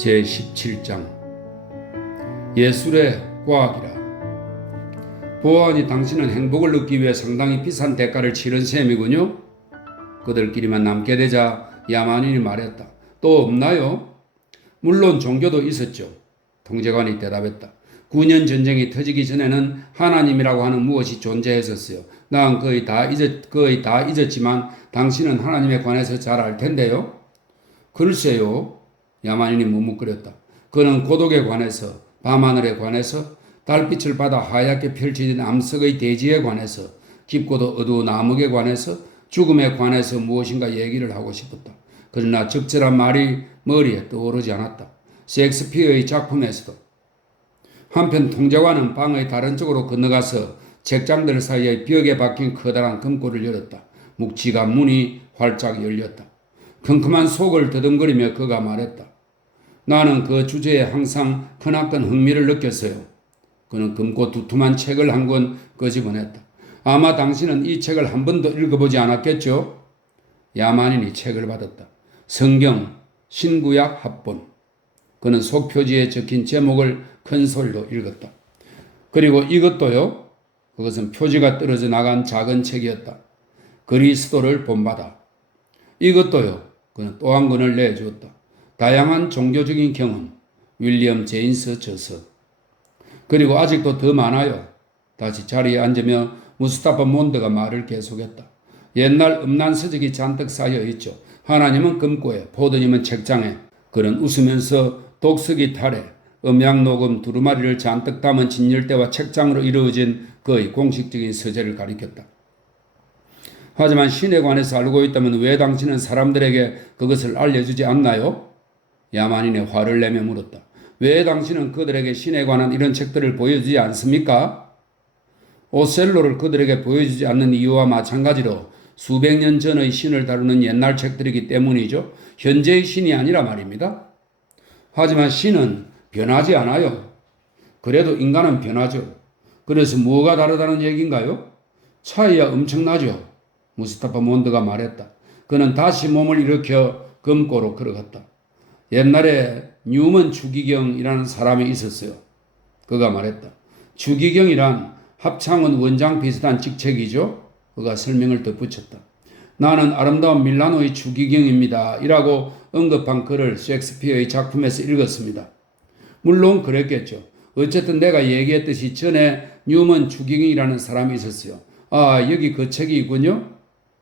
제17장 예술의 과학이라. 보아하니 당신은 행복을 얻기 위해 상당히 비싼 대가를 치른 셈이군요. 그들끼리만 남게 되자 야만인이 말했다. 또 없나요? 물론 종교도 있었죠. 통제관이 대답했다. 9년 전쟁이 터지기 전에는 하나님이라고 하는 무엇이 존재했었어요. 난 거의 다 잊었지만 당신은 하나님에 관해서 잘 알 텐데요. 글쎄요. 야만인이 머뭇거렸다. 그는 고독에 관해서, 밤하늘에 관해서, 달빛을 받아 하얗게 펼쳐진 암석의 대지에 관해서, 깊고도 어두운 암흑에 관해서, 죽음에 관해서 무엇인가 얘기를 하고 싶었다. 그러나 적절한 말이 머리에 떠오르지 않았다. 셰익스피어의 작품에서도. 한편 통제관은 방의 다른 쪽으로 건너가서 책장들 사이에 벽에 박힌 커다란 금고를 열었다. 묵직한 문이 활짝 열렸다. 컴컴한 속을 더듬거리며 그가 말했다. 나는 그 주제에 항상 크나큰 흥미를 느꼈어요. 그는 금고 두툼한 책을 한 권 끄집어냈다. 아마 당신은 이 책을 한 번도 읽어보지 않았겠죠? 야만인이 책을 받았다. 성경 신구약 합본. 그는 속표지에 적힌 제목을 큰 소리로 읽었다. 그리고 이것도요. 그것은 표지가 떨어져 나간 작은 책이었다. 그리스도를 본받아. 이것도요. 그는 또 한 권을 내주었다. 다양한 종교적인 경험, 윌리엄 제인스 저서. 그리고 아직도 더 많아요. 다시 자리에 앉으며 무스타파 몬드가 말을 계속했다. 옛날 음란 서적이 잔뜩 쌓여 있죠. 하나님은 금고에, 포도님은 책장에. 그는 웃으면서 독서기 탈에 음향 녹음 두루마리를 잔뜩 담은 진열대와 책장으로 이루어진 그의 공식적인 서재를 가리켰다. 하지만 신에 관해서 알고 있다면 왜 당신은 사람들에게 그것을 알려주지 않나요? 야만인의 화를 내며 물었다. 왜 당신은 그들에게 신에 관한 이런 책들을 보여주지 않습니까? 오셀로를 그들에게 보여주지 않는 이유와 마찬가지로 수백 년 전의 신을 다루는 옛날 책들이기 때문이죠. 현재의 신이 아니라 말입니다. 하지만 신은 변하지 않아요. 그래도 인간은 변하죠. 그래서 뭐가 다르다는 얘기인가요? 차이야 엄청나죠. 무스타파 몬드가 말했다. 그는 다시 몸을 일으켜 금고로 걸어갔다. 옛날에 뉴먼 주기경이라는 사람이 있었어요. 그가 말했다. 주기경이란 합창원 원장 비슷한 직책이죠. 그가 설명을 덧붙였다. 나는 아름다운 밀라노의 주기경입니다. 이라고 언급한 글을 셰익스피어의 작품에서 읽었습니다. 물론 그랬겠죠. 어쨌든 내가 얘기했듯이 전에 뉴먼 주기경이라는 사람이 있었어요. 아, 여기 그 책이 있군요.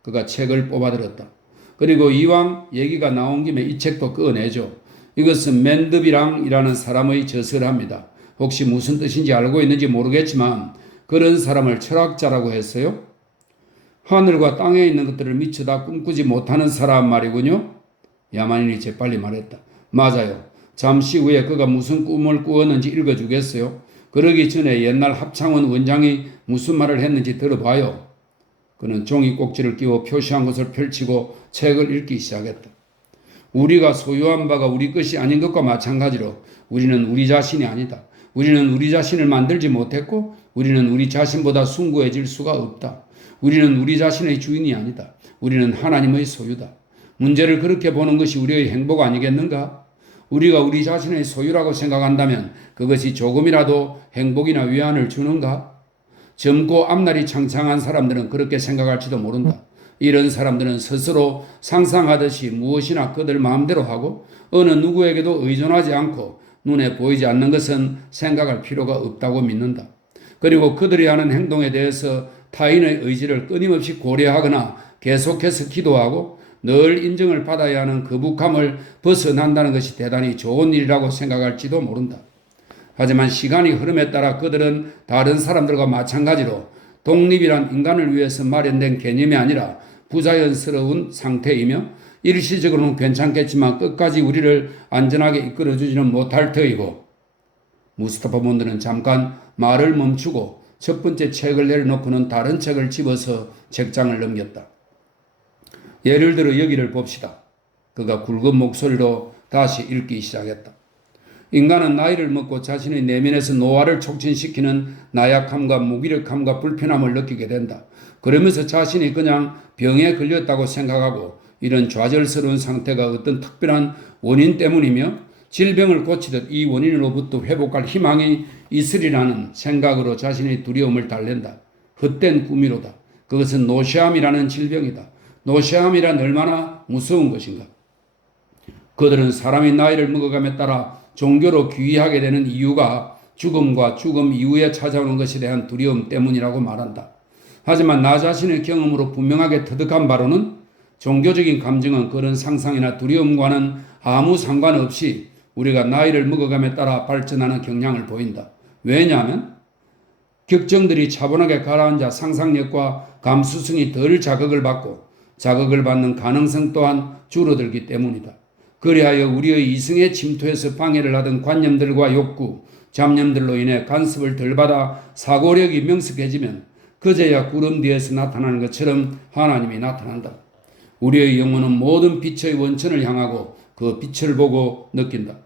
그가 책을 뽑아들었다. 그리고 이왕 얘기가 나온 김에 이 책도 꺼내죠. 이것은 맨드비랑이라는 사람의 저서랍니다. 혹시 무슨 뜻인지 알고 있는지 모르겠지만 그런 사람을 철학자라고 했어요. 하늘과 땅에 있는 것들을 미처 다 꿈꾸지 못하는 사람 말이군요. 야만인이 재빨리 말했다. 맞아요. 잠시 후에 그가 무슨 꿈을 꾸었는지 읽어주겠어요. 그러기 전에 옛날 합창원 원장이 무슨 말을 했는지 들어봐요. 그는 종이 꼭지를 끼워 표시한 것을 펼치고 책을 읽기 시작했다. 우리가 소유한 바가 우리 것이 아닌 것과 마찬가지로 우리는 우리 자신이 아니다. 우리는 우리 자신을 만들지 못했고 우리는 우리 자신보다 숭고해질 수가 없다. 우리는 우리 자신의 주인이 아니다. 우리는 하나님의 소유다. 문제를 그렇게 보는 것이 우리의 행복 아니겠는가? 우리가 우리 자신의 소유라고 생각한다면 그것이 조금이라도 행복이나 위안을 주는가? 젊고 앞날이 창창한 사람들은 그렇게 생각할지도 모른다. 이런 사람들은 스스로 상상하듯이 무엇이나 그들 마음대로 하고 어느 누구에게도 의존하지 않고 눈에 보이지 않는 것은 생각할 필요가 없다고 믿는다. 그리고 그들이 하는 행동에 대해서 타인의 의지를 끊임없이 고려하거나 계속해서 기도하고 늘 인정을 받아야 하는 거북함을 벗어난다는 것이 대단히 좋은 일이라고 생각할지도 모른다. 하지만 시간이 흐름에 따라 그들은 다른 사람들과 마찬가지로 독립이란 인간을 위해서 마련된 개념이 아니라 부자연스러운 상태이며 일시적으로는 괜찮겠지만 끝까지 우리를 안전하게 이끌어주지는 못할 터이고. 무스타파 몬드는 잠깐 말을 멈추고 첫 번째 책을 내려놓고는 다른 책을 집어서 책장을 넘겼다. 예를 들어 여기를 봅시다. 그가 굵은 목소리로 다시 읽기 시작했다. 인간은 나이를 먹고 자신의 내면에서 노화를 촉진시키는 나약함과 무기력함과 불편함을 느끼게 된다. 그러면서 자신이 그냥 병에 걸렸다고 생각하고 이런 좌절스러운 상태가 어떤 특별한 원인 때문이며 질병을 고치듯 이 원인으로부터 회복할 희망이 있으리라는 생각으로 자신의 두려움을 달랜다. 헛된 꿈이로다. 그것은 노시암이라는 질병이다. 노시암이란 얼마나 무서운 것인가. 그들은 사람이 나이를 먹어감에 따라 종교로 귀의하게 되는 이유가 죽음과 죽음 이후에 찾아오는 것에 대한 두려움 때문이라고 말한다. 하지만 나 자신의 경험으로 분명하게 터득한 바로는 종교적인 감정은 그런 상상이나 두려움과는 아무 상관없이 우리가 나이를 먹어감에 따라 발전하는 경향을 보인다. 왜냐하면 격정들이 차분하게 가라앉아 상상력과 감수성이 덜 자극을 받고 자극을 받는 가능성 또한 줄어들기 때문이다. 그리하여 우리의 이성의 침투에서 방해를 하던 관념들과 욕구, 잡념들로 인해 간섭을 덜 받아 사고력이 명석해지면 그제야 구름 뒤에서 나타나는 것처럼 하나님이 나타난다. 우리의 영혼은 모든 빛의 원천을 향하고 그 빛을 보고 느낀다.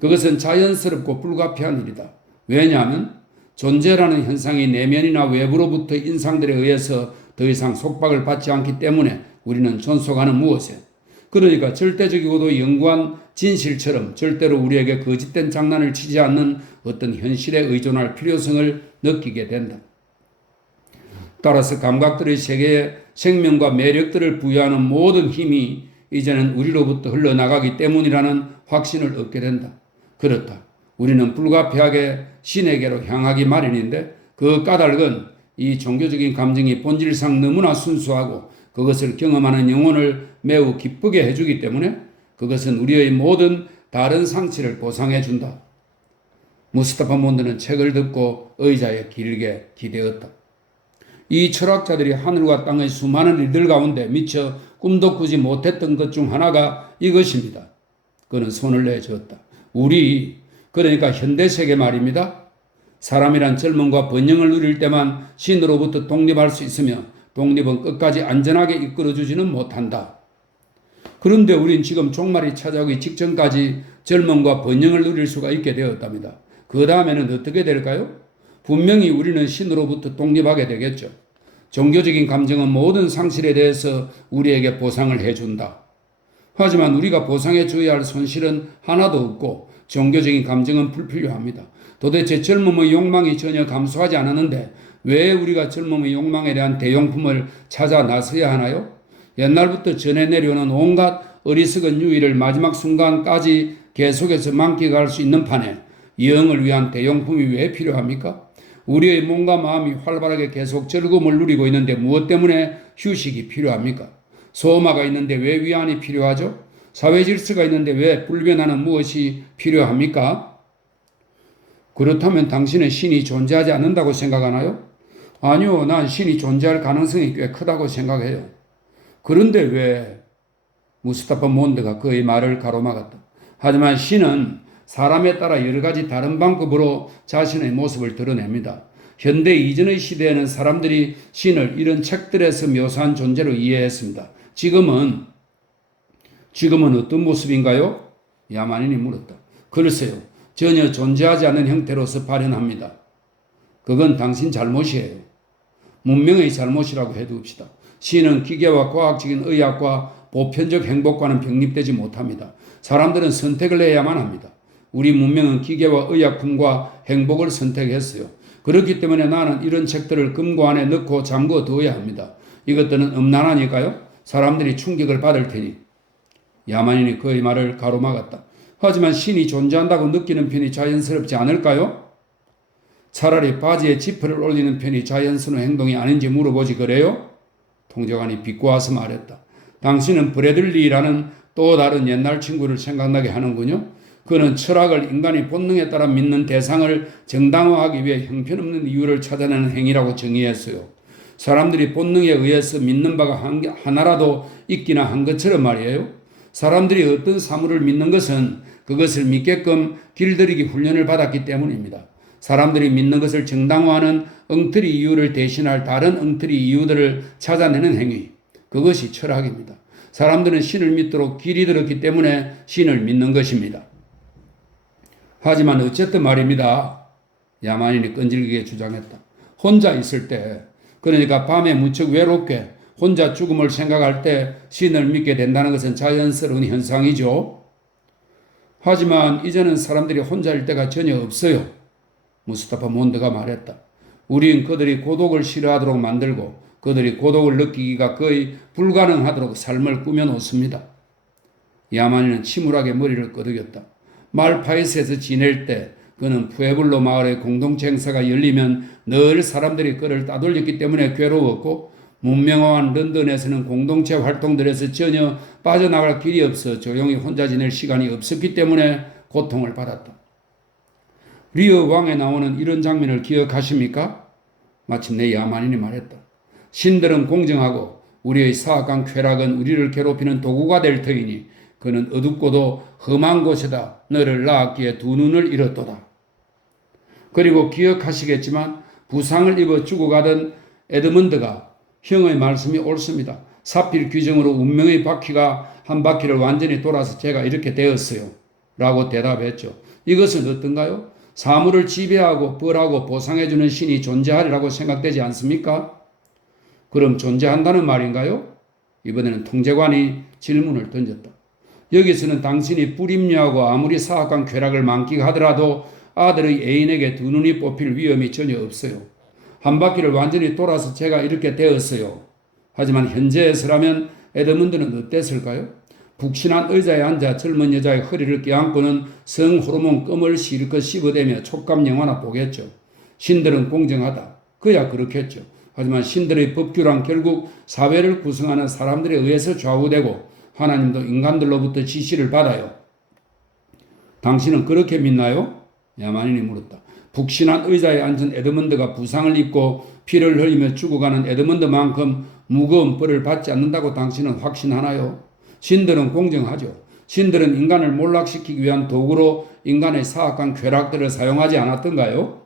그것은 자연스럽고 불가피한 일이다. 왜냐하면 존재라는 현상이 내면이나 외부로부터 인상들에 의해서 더 이상 속박을 받지 않기 때문에 우리는 존속하는 무엇에, 그러니까 절대적이고도 영구한 진실처럼 절대로 우리에게 거짓된 장난을 치지 않는 어떤 현실에 의존할 필요성을 느끼게 된다. 따라서 감각들의 세계에 생명과 매력들을 부여하는 모든 힘이 이제는 우리로부터 흘러나가기 때문이라는 확신을 얻게 된다. 그렇다. 우리는 불가피하게 신에게로 향하기 마련인데 그 까닭은 이 종교적인 감정이 본질상 너무나 순수하고 그것을 경험하는 영혼을 매우 기쁘게 해주기 때문에 그것은 우리의 모든 다른 상처를 보상해 준다. 무스타파 몬드는 책을 듣고 의자에 길게 기대었다. 이 철학자들이 하늘과 땅의 수많은 일들 가운데 미처 꿈도 꾸지 못했던 것 중 하나가 이것입니다. 그는 손을 내저었다. 우리, 그러니까 현대세계 말입니다. 사람이란 젊음과 번영을 누릴 때만 신으로부터 독립할 수 있으며 독립은 끝까지 안전하게 이끌어주지는 못한다. 그런데 우린 지금 종말이 찾아오기 직전까지 젊음과 번영을 누릴 수가 있게 되었답니다. 그 다음에는 어떻게 될까요? 분명히 우리는 신으로부터 독립하게 되겠죠. 종교적인 감정은 모든 상실에 대해서 우리에게 보상을 해준다. 하지만 우리가 보상해 줘야 할 손실은 하나도 없고 종교적인 감정은 불필요합니다. 도대체 젊음의 욕망이 전혀 감소하지 않았는데 왜 우리가 젊음의 욕망에 대한 대용품을 찾아 나서야 하나요? 옛날부터 전해 내려오는 온갖 어리석은 유의를 마지막 순간까지 계속해서 만끽할 수 있는 판에 영을 위한 대용품이 왜 필요합니까? 우리의 몸과 마음이 활발하게 계속 즐거움을 누리고 있는데 무엇 때문에 휴식이 필요합니까? 소마가 있는데 왜 위안이 필요하죠? 사회 질서가 있는데 왜 불변하는 무엇이 필요합니까? 그렇다면 당신은 신이 존재하지 않는다고 생각하나요? 아니요, 난 신이 존재할 가능성이 꽤 크다고 생각해요. 그런데 왜 무스타파 몬드가 그의 말을 가로막았다. 하지만 신은 사람에 따라 여러 가지 다른 방법으로 자신의 모습을 드러냅니다. 현대 이전의 시대에는 사람들이 신을 이런 책들에서 묘사한 존재로 이해했습니다. 지금은 어떤 모습인가요? 야만인이 물었다. 글쎄요, 전혀 존재하지 않는 형태로서 발현합니다. 그건 당신 잘못이에요. 문명의 잘못이라고 해두읍시다. 신은 기계와 과학적인 의학과 보편적 행복과는 병립되지 못합니다. 사람들은 선택을 해야만 합니다. 우리 문명은 기계와 의약품과 행복을 선택했어요. 그렇기 때문에 나는 이런 책들을 금고 안에 넣고 잠궈 두어야 합니다. 이것들은 음란하니까요. 사람들이 충격을 받을 테니. 야만인이 그의 말을 가로막았다. 하지만 신이 존재한다고 느끼는 편이 자연스럽지 않을까요? 차라리 바지에 지퍼를 올리는 편이 자연스러운 행동이 아닌지 물어보지 그래요? 통제관이 비꼬아서 말했다. 당신은 브래들리라는 또 다른 옛날 친구를 생각나게 하는군요. 그는 철학을 인간의 본능에 따라 믿는 대상을 정당화하기 위해 형편없는 이유를 찾아내는 행위라고 정의했어요. 사람들이 본능에 의해서 믿는 바가 하나라도 있기나 한 것처럼 말이에요. 사람들이 어떤 사물을 믿는 것은 그것을 믿게끔 길들이기 훈련을 받았기 때문입니다. 사람들이 믿는 것을 정당화하는 엉터리 이유를 대신할 다른 엉터리 이유들을 찾아내는 행위. 그것이 철학입니다. 사람들은 신을 믿도록 길이 들었기 때문에 신을 믿는 것입니다. 하지만 어쨌든 말입니다. 야만인이 끈질기게 주장했다. 혼자 있을 때, 그러니까 밤에 무척 외롭게 혼자 죽음을 생각할 때 신을 믿게 된다는 것은 자연스러운 현상이죠. 하지만 이제는 사람들이 혼자일 때가 전혀 없어요. 무스타파 몬드가 말했다. 우린 그들이 고독을 싫어하도록 만들고 그들이 고독을 느끼기가 거의 불가능하도록 삶을 꾸며놓습니다. 야만이는 침울하게 머리를 끄덕였다. 말파이스에서 지낼 때 그는 푸에블로 마을의 공동체 행사가 열리면 늘 사람들이 그를 따돌렸기 때문에 괴로웠고 문명화한 런던에서는 공동체 활동들에서 전혀 빠져나갈 길이 없어 조용히 혼자 지낼 시간이 없었기 때문에 고통을 받았다. 리어 왕에 나오는 이런 장면을 기억하십니까? 마침내 야만인이 말했다. 신들은 공정하고 우리의 사악한 쾌락은 우리를 괴롭히는 도구가 될 터이니 그는 어둡고도 험한 곳에다 너를 낳았기에 두 눈을 잃었도다. 그리고 기억하시겠지만 부상을 입어 죽어가던 에드먼드가 형의 말씀이 옳습니다. 사필 규정으로 운명의 바퀴가 한 바퀴를 완전히 돌아서 제가 이렇게 되었어요. 라고 대답했죠. 이것은 어떤가요? 사물을 지배하고 벌하고 보상해주는 신이 존재하리라고 생각되지 않습니까? 그럼 존재한다는 말인가요? 이번에는 통제관이 질문을 던졌다. 여기서는 당신이 불임녀하고 아무리 사악한 쾌락을 만끽하더라도 아들의 애인에게 두 눈이 뽑힐 위험이 전혀 없어요. 한 바퀴를 완전히 돌아서 제가 이렇게 되었어요. 하지만 현재에서라면 에드먼드는 어땠을까요? 푹신한 의자에 앉아 젊은 여자의 허리를 껴안고는 성호르몬 껌을 실컷 씹어대며 촉감 영화나 보겠죠. 신들은 공정하다. 그야 그렇겠죠. 하지만 신들의 법규란 결국 사회를 구성하는 사람들에 의해서 좌우되고 하나님도 인간들로부터 지시를 받아요. 당신은 그렇게 믿나요? 야만인이 물었다. 푹신한 의자에 앉은 에드먼드가 부상을 입고 피를 흘리며 죽어가는 에드먼드만큼 무거운 벌을 받지 않는다고 당신은 확신하나요? 신들은 공정하죠. 신들은 인간을 몰락시키기 위한 도구로 인간의 사악한 쾌락들을 사용하지 않았던가요?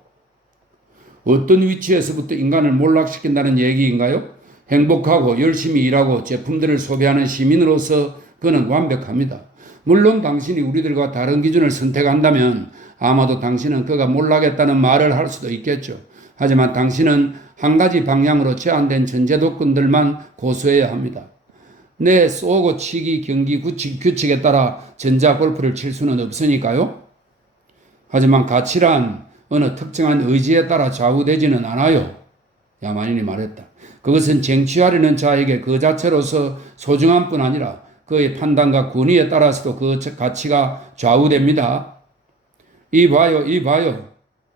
어떤 위치에서부터 인간을 몰락시킨다는 얘기인가요? 행복하고 열심히 일하고 제품들을 소비하는 시민으로서 그는 완벽합니다. 물론 당신이 우리들과 다른 기준을 선택한다면 아마도 당신은 그가 몰락했다는 말을 할 수도 있겠죠. 하지만 당신은 한 가지 방향으로 제한된 전제도건들만 고수해야 합니다. 내 쏘고 치기 경기 규칙에 따라 전자골프를 칠 수는 없으니까요. 하지만 가치란 어느 특정한 의지에 따라 좌우되지는 않아요. 야만인이 말했다. 그것은 쟁취하려는 자에게 그 자체로서 소중한 뿐 아니라 그의 판단과 권위에 따라서도 그 가치가 좌우됩니다. 이봐요.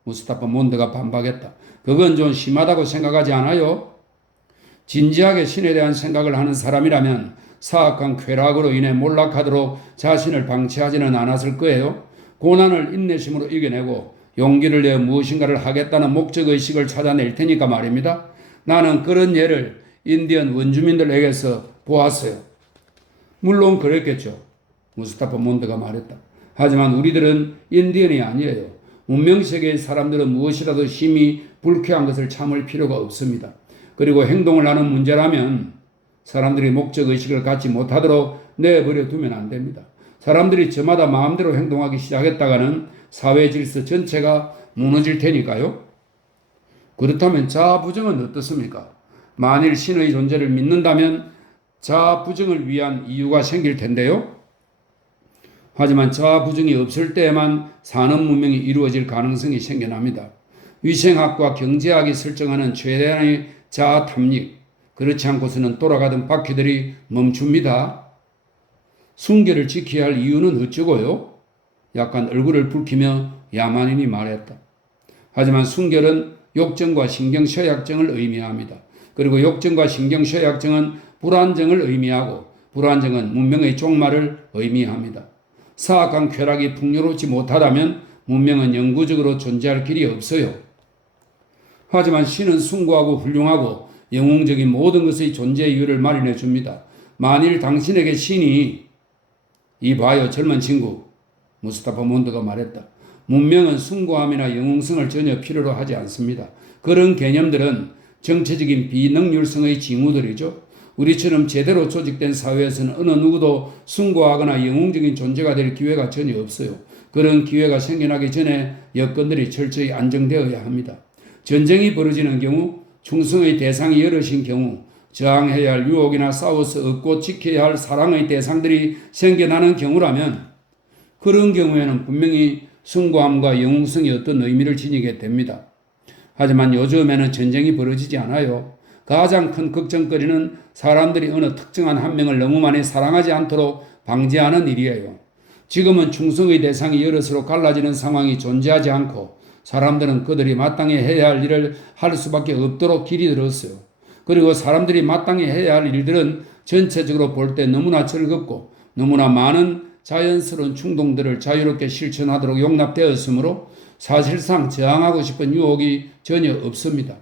무스타파 몬드가 반박했다. 그건 좀 심하다고 생각하지 않아요? 진지하게 신에 대한 생각을 하는 사람이라면 사악한 쾌락으로 인해 몰락하도록 자신을 방치하지는 않았을 거예요. 고난을 인내심으로 이겨내고 용기를 내어 무엇인가를 하겠다는 목적의식을 찾아낼 테니까 말입니다. 나는 그런 예를 인디언 원주민들에게서 보았어요. 물론 그랬겠죠. 무스타파 몬드가 말했다. 하지만 우리들은 인디언이 아니에요. 문명세계의 사람들은 무엇이라도 심히 불쾌한 것을 참을 필요가 없습니다. 그리고 행동을 하는 문제라면 사람들이 목적의식을 갖지 못하도록 내버려 두면 안 됩니다. 사람들이 저마다 마음대로 행동하기 시작했다가는 사회 질서 전체가 무너질 테니까요. 그렇다면 자아 부정은 어떻습니까? 만일 신의 존재를 믿는다면 자아 부정을 위한 이유가 생길 텐데요. 하지만 자아 부정이 없을 때에만 산업 문명이 이루어질 가능성이 생겨납니다. 위생학과 경제학이 설정하는 최대한의 자아 탐닉, 그렇지 않고서는 돌아가던 바퀴들이 멈춥니다. 순결을 지켜야 할 이유는 어쩌고요? 약간 얼굴을 붉히며 야만인이 말했다. 하지만 순결은 욕정과 신경쇠약증을 의미합니다. 그리고 욕정과 신경쇠약증은 불안정을 의미하고 불안정은 문명의 종말을 의미합니다. 사악한 쾌락이 풍요롭지 못하다면 문명은 영구적으로 존재할 길이 없어요. 하지만 신은 숭고하고 훌륭하고 영웅적인 모든 것의 존재 이유를 마련해 줍니다. 만일 당신에게 신이 이봐요 젊은 친구 무스타파 몬드가 말했다. 문명은 숭고함이나 영웅성을 전혀 필요로 하지 않습니다. 그런 개념들은 정체적인 비능률성의 징후들이죠. 우리처럼 제대로 조직된 사회에서는 어느 누구도 숭고하거나 영웅적인 존재가 될 기회가 전혀 없어요. 그런 기회가 생겨나기 전에 여건들이 철저히 안정되어야 합니다. 전쟁이 벌어지는 경우, 충성의 대상이 여럿인 경우, 저항해야 할 유혹이나 싸워서 얻고 지켜야 할 사랑의 대상들이 생겨나는 경우라면 그런 경우에는 분명히 숭고함과 영웅성이 어떤 의미를 지니게 됩니다. 하지만 요즘에는 전쟁이 벌어지지 않아요. 가장 큰 걱정거리는 사람들이 어느 특정한 한 명을 너무 많이 사랑하지 않도록 방지하는 일이에요. 지금은 충성의 대상이 여럿으로 갈라지는 상황이 존재하지 않고 사람들은 그들이 마땅히 해야 할 일을 할 수밖에 없도록 길이 들었어요. 그리고 사람들이 마땅히 해야 할 일들은 전체적으로 볼 때 너무나 즐겁고 너무나 많은 자연스러운 충동들을 자유롭게 실천하도록 용납되었으므로 사실상 저항하고 싶은 유혹이 전혀 없습니다.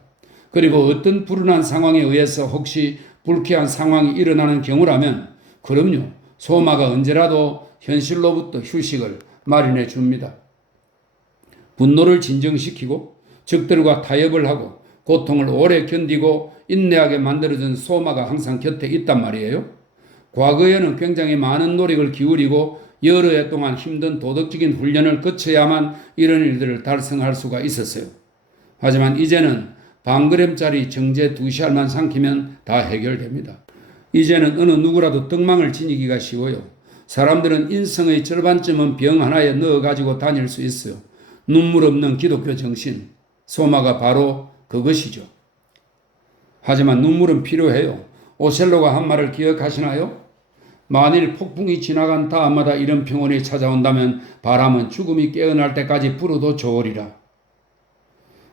그리고 어떤 불운한 상황에 의해서 혹시 불쾌한 상황이 일어나는 경우라면 그럼요. 소마가 언제라도 현실로부터 휴식을 마련해 줍니다. 분노를 진정시키고 적들과 타협을 하고 고통을 오래 견디고 인내하게 만들어준 소마가 항상 곁에 있단 말이에요. 과거에는 굉장히 많은 노력을 기울이고 여러 해 동안 힘든 도덕적인 훈련을 거쳐야만 이런 일들을 달성할 수가 있었어요. 하지만 이제는 반그램짜리 정제 2씨알만 삼키면 다 해결됩니다. 이제는 어느 누구라도 떡망을 지니기가 쉬워요. 사람들은 인성의 절반쯤은 병 하나에 넣어가지고 다닐 수 있어요. 눈물 없는 기독교 정신, 소마가 바로 그것이죠. 하지만 눈물은 필요해요. 오셀로가 한 말을 기억하시나요? 만일 폭풍이 지나간 다음마다 이런 평온이 찾아온다면 바람은 죽음이 깨어날 때까지 불어도 좋으리라.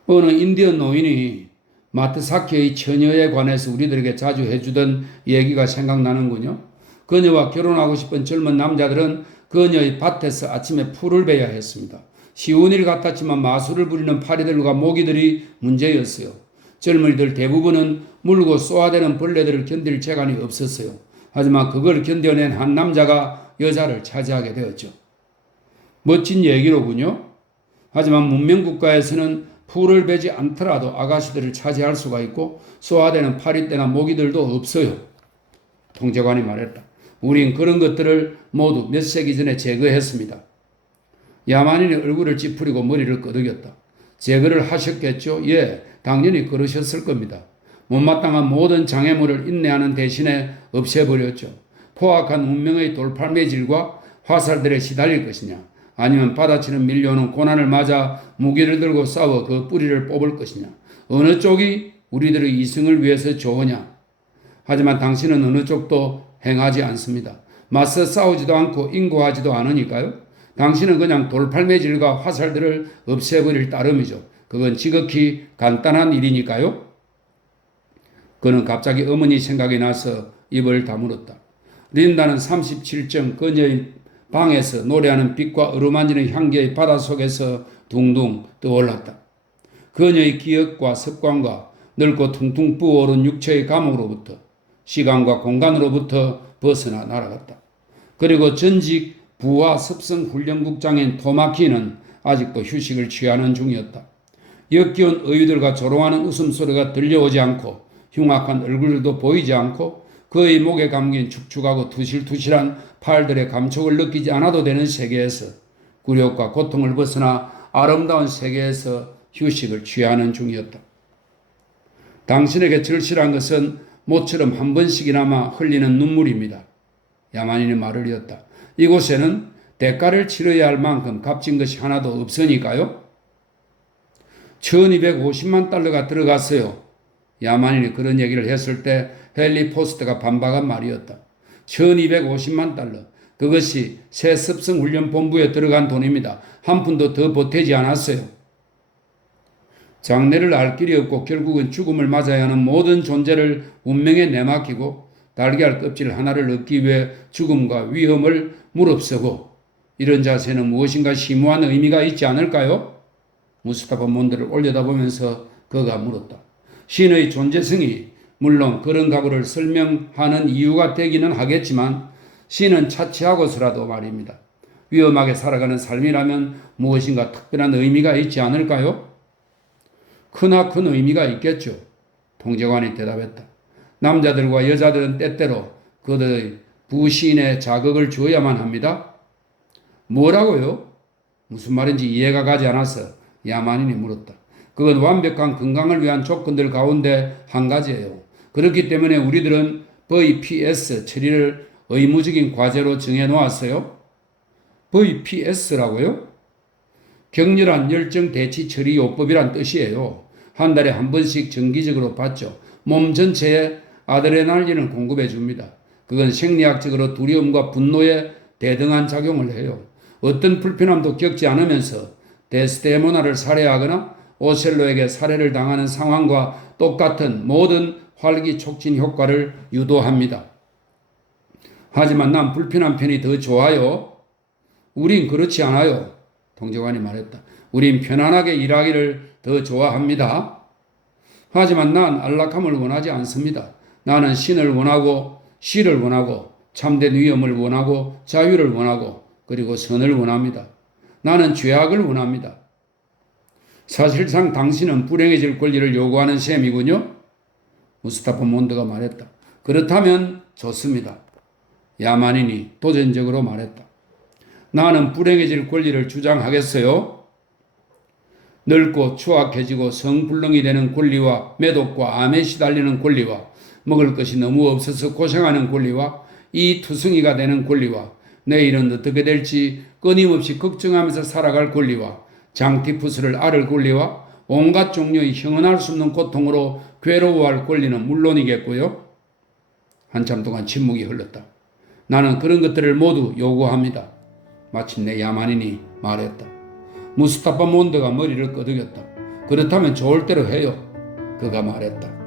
어느 인디언 노인이 마트사키의 처녀에 관해서 우리들에게 자주 해주던 얘기가 생각나는군요. 그녀와 결혼하고 싶은 젊은 남자들은 그녀의 밭에서 아침에 풀을 베야 했습니다. 쉬운 일 같았지만 마술을 부리는 파리들과 모기들이 문제였어요. 젊은이들 대부분은 물고 쏘아대는 벌레들을 견딜 재간이 없었어요. 하지만 그걸 견뎌낸 한 남자가 여자를 차지하게 되었죠. 멋진 얘기로군요. 하지만 문명국가에서는 풀을 베지 않더라도 아가씨들을 차지할 수가 있고 쏘아대는 파리떼나 모기들도 없어요. 통제관이 말했다. 우린 그런 것들을 모두 몇 세기 전에 제거했습니다. 야만인의 얼굴을 찌푸리고 머리를 끄덕였다. 제거를 하셨겠죠? 예, 당연히 그러셨을 겁니다. 못마땅한 모든 장애물을 인내하는 대신에 없애버렸죠. 포악한 운명의 돌팔매질과 화살들에 시달릴 것이냐, 아니면 받아치는 밀려오는 고난을 맞아 무기를 들고 싸워 그 뿌리를 뽑을 것이냐, 어느 쪽이 우리들의 이승을 위해서 좋으냐. 하지만 당신은 어느 쪽도 행하지 않습니다. 맞서 싸우지도 않고 인고하지도 않으니까요. 당신은 그냥 돌팔매질과 화살들을 없애버릴 따름이죠. 그건 지극히 간단한 일이니까요. 그는 갑자기 어머니 생각이 나서 입을 다물었다. 린다는 37점 그녀의 방에서 노래하는 빛과 어루만지는 향기의 바다 속에서 둥둥 떠올랐다. 그녀의 기억과 습관과 넓고 퉁퉁 부어오른 육체의 감옥으로부터 시간과 공간으로부터 벗어나 날아갔다. 그리고 전직 부하 습성 훈련국장인 토마키는 아직도 휴식을 취하는 중이었다. 역겨운 어휘들과 조롱하는 웃음소리가 들려오지 않고 흉악한 얼굴들도 보이지 않고 그의 목에 감긴 축축하고 투실투실한 팔들의 감촉을 느끼지 않아도 되는 세계에서 굴욕과 고통을 벗어나 아름다운 세계에서 휴식을 취하는 중이었다. 당신에게 절실한 것은 모처럼 한 번씩이나마 흘리는 눈물입니다. 야만인이 말을 이었다. 이곳에는 대가를 치러야 할 만큼 값진 것이 하나도 없으니까요. 1250만 달러가 들어갔어요. 야만인이 그런 얘기를 했을 때 헨리 포스트가 반박한 말이었다. 1250만 달러. 그것이 새 습성훈련본부에 들어간 돈입니다. 한 푼도 더 보태지 않았어요. 장래를 알 길이 없고 결국은 죽음을 맞아야 하는 모든 존재를 운명에 내맡기고 달걀 껍질 하나를 얻기 위해 죽음과 위험을 무릅쓰고 이런 자세는 무엇인가 심오한 의미가 있지 않을까요? 무스타파 몬드를 올려다보면서 그가 물었다. 신의 존재성이 물론 그런 각오를 설명하는 이유가 되기는 하겠지만 신은 차치하고서라도 말입니다. 위험하게 살아가는 삶이라면 무엇인가 특별한 의미가 있지 않을까요? 크나큰 의미가 있겠죠. 통제관이 대답했다. 남자들과 여자들은 때때로 그들의 부시인의 자극을 주어야만 합니다. 뭐라고요? 무슨 말인지 이해가 가지 않아서 야만인이 물었다. 그건 완벽한 건강을 위한 조건들 가운데 한 가지예요. 그렇기 때문에 우리들은 VPS 처리를 의무적인 과제로 정해놓았어요. VPS라고요? 격렬한 열정 대치 처리 요법이란 뜻이에요. 한 달에 한 번씩 정기적으로 받죠. 몸 전체에 아드레날린을 공급해 줍니다. 그건 생리학적으로 두려움과 분노에 대등한 작용을 해요. 어떤 불편함도 겪지 않으면서 데스데모나를 살해하거나 오셀로에게 살해를 당하는 상황과 똑같은 모든 활기 촉진 효과를 유도합니다. 하지만 난 불편한 편이 더 좋아요. 우린 그렇지 않아요. 통제관이 말했다. 우린 편안하게 일하기를 더 좋아합니다. 하지만 난 안락함을 원하지 않습니다. 나는 신을 원하고 시를 원하고 참된 위엄을 원하고 자유를 원하고 그리고 선을 원합니다. 나는 죄악을 원합니다. 사실상 당신은 불행해질 권리를 요구하는 셈이군요. 무스타파 몬드가 말했다. 그렇다면 좋습니다. 야만인이 도전적으로 말했다. 나는 불행해질 권리를 주장하겠어요. 늙고 추악해지고 성불능이 되는 권리와 매독과 암에 시달리는 권리와 먹을 것이 너무 없어서 고생하는 권리와 이 투성이가 되는 권리와 내일은 어떻게 될지 끊임없이 걱정하면서 살아갈 권리와 장티푸스를 앓을 권리와 온갖 종류의 형언할 수 없는 고통으로 괴로워할 권리는 물론이겠고요. 한참 동안 침묵이 흘렀다. 나는 그런 것들을 모두 요구합니다. 마침내 야만인이 말했다. 무스타파 몬드가 머리를 끄덕였다. 그렇다면 좋을 대로 해요. 그가 말했다.